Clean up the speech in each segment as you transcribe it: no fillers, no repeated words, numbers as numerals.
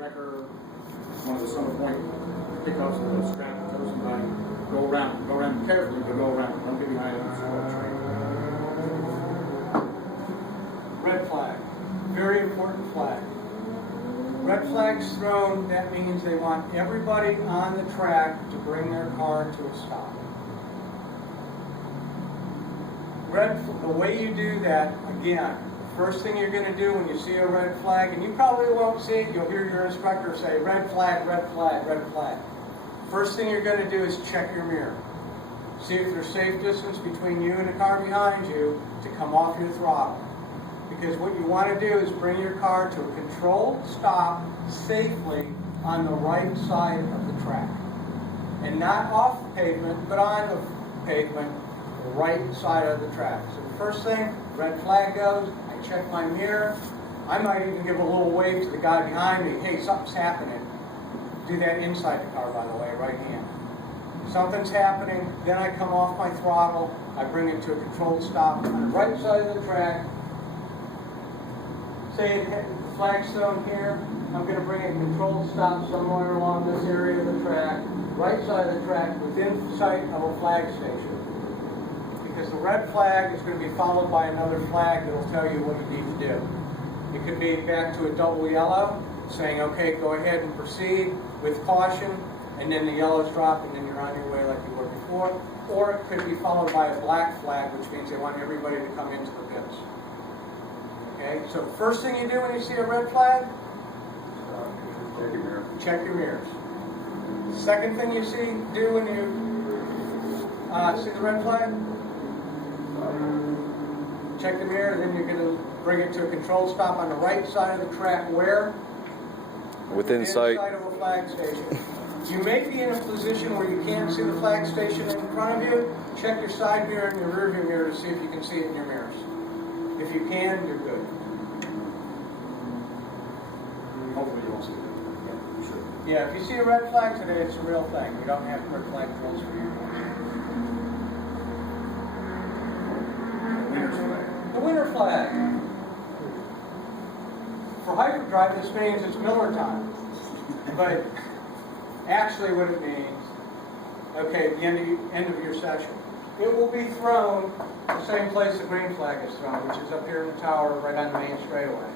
wrecker, one of the Summer Point pickups with a strap that tows somebody. Go around carefully, but go around. Don't get behind it. Red flag. Very important flag. Red flag's thrown, that means they want everybody on the track to bring their car to a stop. The way you do that, again, first thing you're going to do when you see a red flag, and you probably won't see it, you'll hear your instructor say, red flag, red flag, red flag. First thing you're going to do is check your mirror. See if there's safe distance between you and the car behind you to come off your throttle. Because what you want to do is bring your car to a controlled stop safely on the right side of the track. And not off the pavement, but on the pavement, the right side of the track. So the first thing, red flag goes, I check my mirror. I might even give a little wave to the guy behind me, hey, something's happening. Do that inside the car, by the way, right hand. Something's happening, then I come off my throttle, I bring it to a controlled stop on the right side of the track. Say the flag's thrown here, I'm going to bring a controlled stop somewhere along this area of the track, right side of the track, within sight of a flag station. Because the red flag is going to be followed by another flag that will tell you what you need to do. It could be back to a double yellow, saying, okay, go ahead and proceed with caution, and then the yellow's drop, and then you're on your way like you were before. Or it could be followed by a black flag, which means they want everybody to come into the pits. Okay, so first thing you do when you see a red flag? Check your mirror. Check your mirrors. Second thing you do when you see the red flag? Check the mirror, then you're going to bring it to a controlled stop on the right side of the track where? Within sight of a flag station. You may be in a position where you can't see the flag station in front of you. Check your side mirror and your rear view mirror to see if you can see it in your mirrors. If you can, you're good. Hopefully you won't see that. Yeah, sure. Yeah, if you see a red flag today, it's a real thing. We don't have red flag drills for you. Winner's flag. The winter flag. For Hyperdrive, this means it's Miller time. But actually what it means, okay, at the end of your session, it will be thrown the same place the green flag is thrown, which is up here in the tower right on the main straightaway.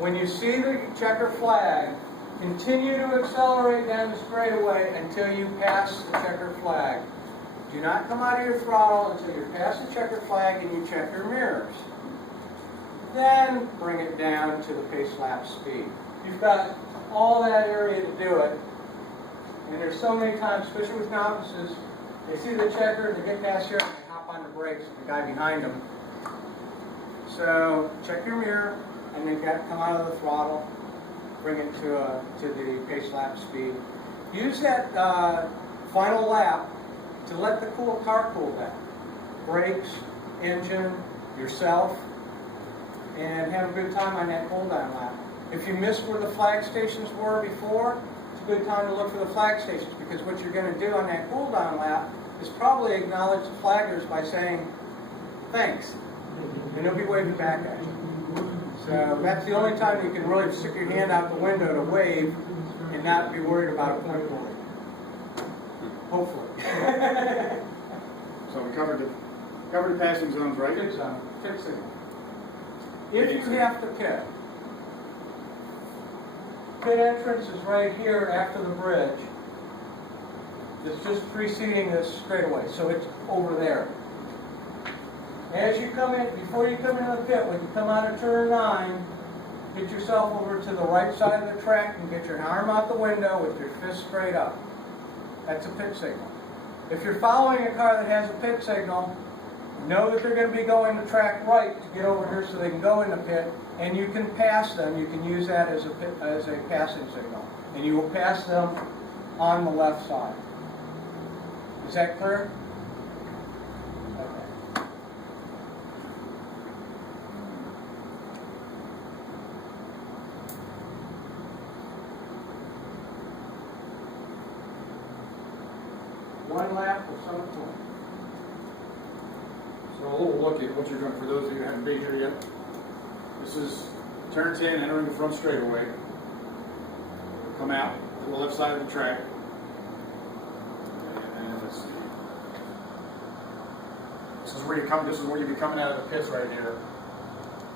When you see the checker flag, continue to accelerate down the straightaway until you pass the checker flag. Do not come out of your throttle until you're past the checker flag and you check your mirrors. Then bring it down to the pace lap speed. You've got all that area to do it. And there's so many times, especially with novices, they see the checker, they get past here, and they hop on the brakes, and the guy behind them. So check your mirror, and they've got to come out of the throttle, bring it to the pace lap speed. Use that final lap to let the car cool down. Brakes, engine, yourself, and have a good time on that cool down lap. If you missed where the flag stations were before, it's a good time to look for the flag stations, because what you're going to do on that cool down lap is probably acknowledge the flaggers by saying thanks, and they'll be waving back at you. So that's the only time you can really stick your hand out the window to wave and not be worried about a point bully. Hopefully. So we covered the passing zones, right? Pit zone. Pit signal. If you have to pit, pit entrance is right here after the bridge. It's just preceding this straightaway, so it's over there. As you come in, before you come into the pit, when you come out of turn 9, get yourself over to the right side of the track and get your arm out the window with your fist straight up. That's a pit signal. If you're following a car that has a pit signal, know that they're going to be going the track right to get over here so they can go in the pit, and you can pass them. You can use that as a passing signal, and you will pass them on the left side. Is that clear? Okay. One lap of Summit Point. So a little look at what you're doing for those of you who haven't been here yet. This is turn 10, entering the front straightaway. come out to the left side of the track. And let's see. This is where you come. This is where you be coming out of the pits right here.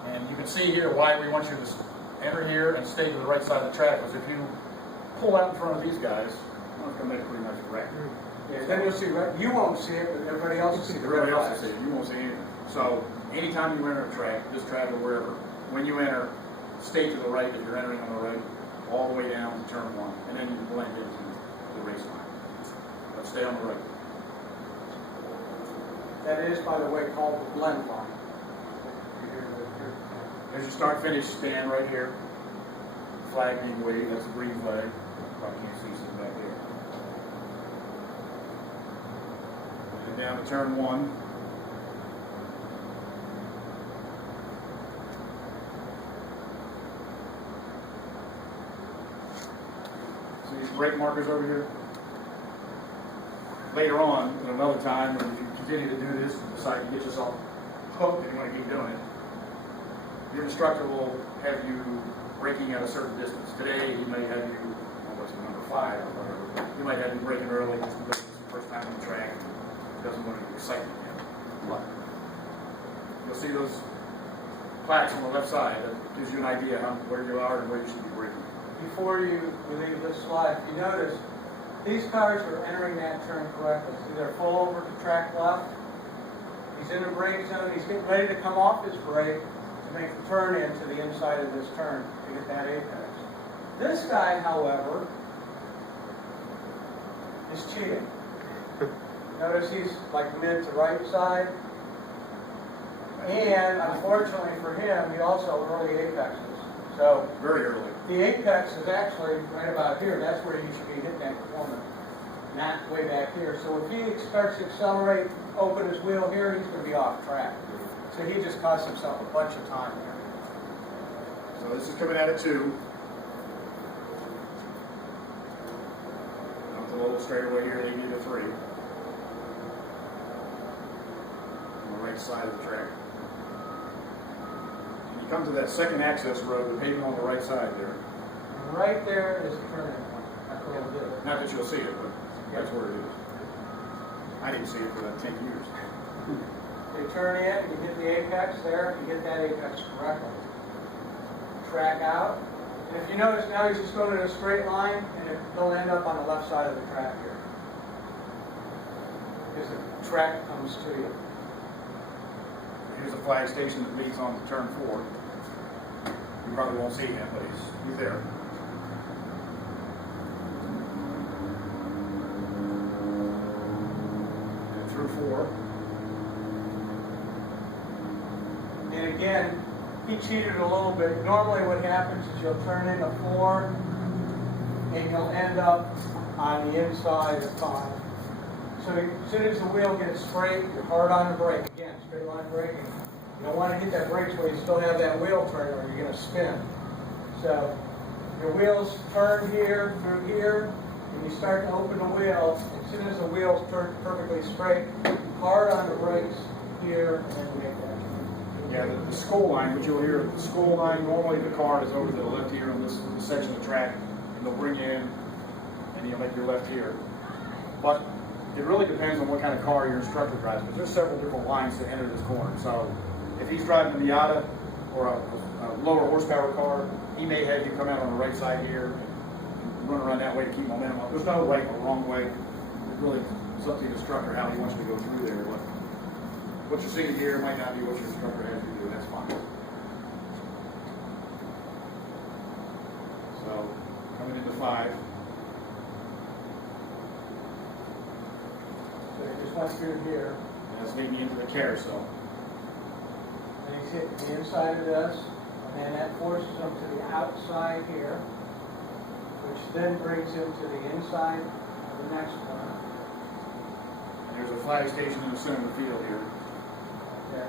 And you can see here why we want you to enter here and stay to the right side of the track. Because if you pull out in front of these guys, it's going to make pretty much a wreck. Yeah, then you'll see red. You won't see it, but everybody else will see the red Everybody else flags. will see it. You won't see anything. So anytime you enter a track, this track or wherever, when you enter, stay to the right if you're entering on the right, all the way down to turn one, and then you blend into the race line. But stay on the right. That is, by the way, called the blend line. There's your start-finish stand right here. Flag being waved. That's a green flag. Probably can't see something back there. And down to turn one. See these brake markers over here? Later on, at another time, when you continue to do this and decide to get yourself hooked and you want to keep doing it, your instructor will have you braking at a certain distance. Today, he may have you, what's the number 5 or whatever. He might have you braking early just because it's the first time on the track and he doesn't want any excitement yet. But you'll see those plaques on the left side. That gives you an idea where you are and where you should be braking. Before you leave this slide, if you notice, these cars are entering that turn correctly. See, they're full over to track left. He's in the brake zone. He's getting ready to come off his brake to make the turn into the inside of this turn to get that apex. This guy, however, is cheating. Notice he's like mid to right side. And unfortunately for him, he also early apexes. So Very early. the apex is actually right about here. That's where he should be hitting that corner, not way back here. So if he starts to accelerate, open his wheel here, he's going to be off track. So he just cost himself a bunch of time there. So this is coming out of 2. Up the little straightaway here, leading into 3. On the right side of the track. And you come to that second access road, the pavement on the right side there. And right there is the turning point. That's where he'll do it. Not that you'll see it, but that's where it is. I didn't see it for that 10 years. You turn in, you hit the apex there, you get that apex correctly. Track out. And if you notice now he's just going in a straight line and he'll end up on the left side of the track here. Because the track comes to you. Here's a flag station that leads on to turn 4. You probably won't see him, but he's there. And through 4. And again, he cheated a little bit. Normally what happens is you'll turn into 4 and you'll end up on the inside of 5. So as soon as the wheel gets straight, you're hard on the brake. Again, straight line braking. You don't want to hit that brakes where you still have that wheel turn or you're going to spin. So your wheels turn here through here, and you start to open the wheel. As soon as the wheels turn perfectly straight, hard on the brakes here, and then you make that turn. Yeah, the school line, which you'll hear, the school line, normally the car is over to the left here on this section of track, and they'll bring you in, and you'll make your left here. But it really depends on what kind of car your instructor drives, because there's several different lines to enter this corner. So if he's driving a Miata or a lower horsepower car, he may have you come out on the right side here and run around that way to keep momentum up. There's no right or wrong way. It's really it's up to the instructor how he wants you to go through there. But what you're seeing here might not be what your instructor has you do. That's fine. So coming into 5. So he just went through here, And that's leading me into the carousel. and he's hitting the inside of this, and then that forces him to the outside here, which then brings him to the inside of the next one. And there's a flag station in the center of the field here. Okay.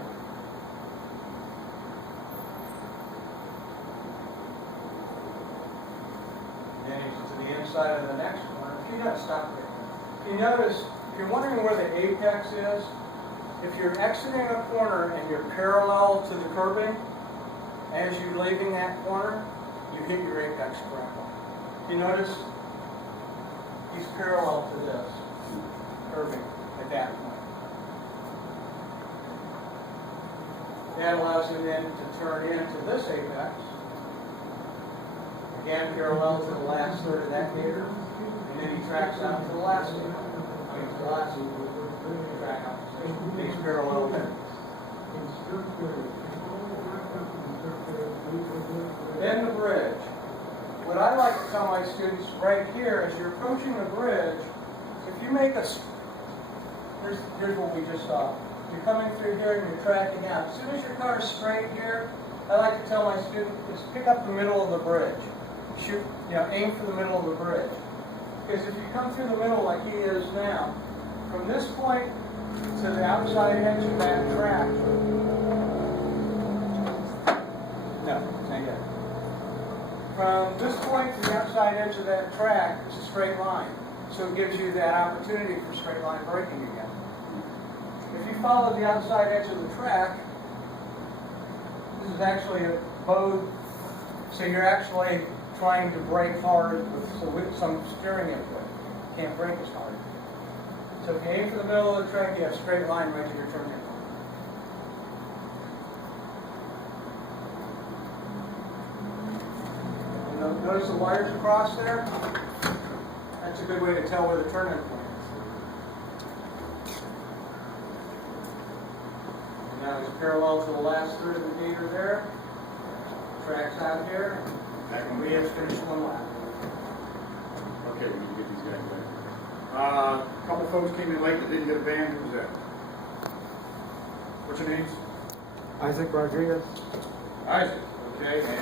And then he's to the inside of the next one. If you don't stop there. If you notice, if you're wondering where the apex is, if you're exiting a corner and you're parallel to the curbing, as you're leaving that corner, you hit your apex correctly. You notice he's parallel to this, curving at that point. That allows him then to turn into this apex. Again, parallel to the last third of that gator. And then he tracks out to the last gator. I mean, to the last track out. He's parallel there. Then the bridge. What I like to tell my students right here, as you're approaching the bridge, if you make a, here's what we just saw. You're coming through here and you're tracking out. As soon as your car is straight here, I like to tell my students, is pick up the middle of the bridge. Shoot, aim for the middle of the bridge. Because if you come through the middle like he is now, from this point to the outside edge of that track, no, not yet. From this point to the outside edge of that track, it's a straight line. So it gives you that opportunity for straight line braking again. If you follow the outside edge of the track, this is actually a bowed, so you're actually trying to brake hard with some steering input. You can't brake as hard. So if you aim for the middle of the track, you have a straight line right to your turn input. And notice the wires across there? That's a good way to tell where the turn-in point is. And now it's parallel to the last third of the gator there. Tracks out here. And we have finished one lap. Okay, we need to get these guys back. A couple folks came in late that didn't get a band. Who was that? What's your names? Isaac Rodriguez. Isaac. Okay.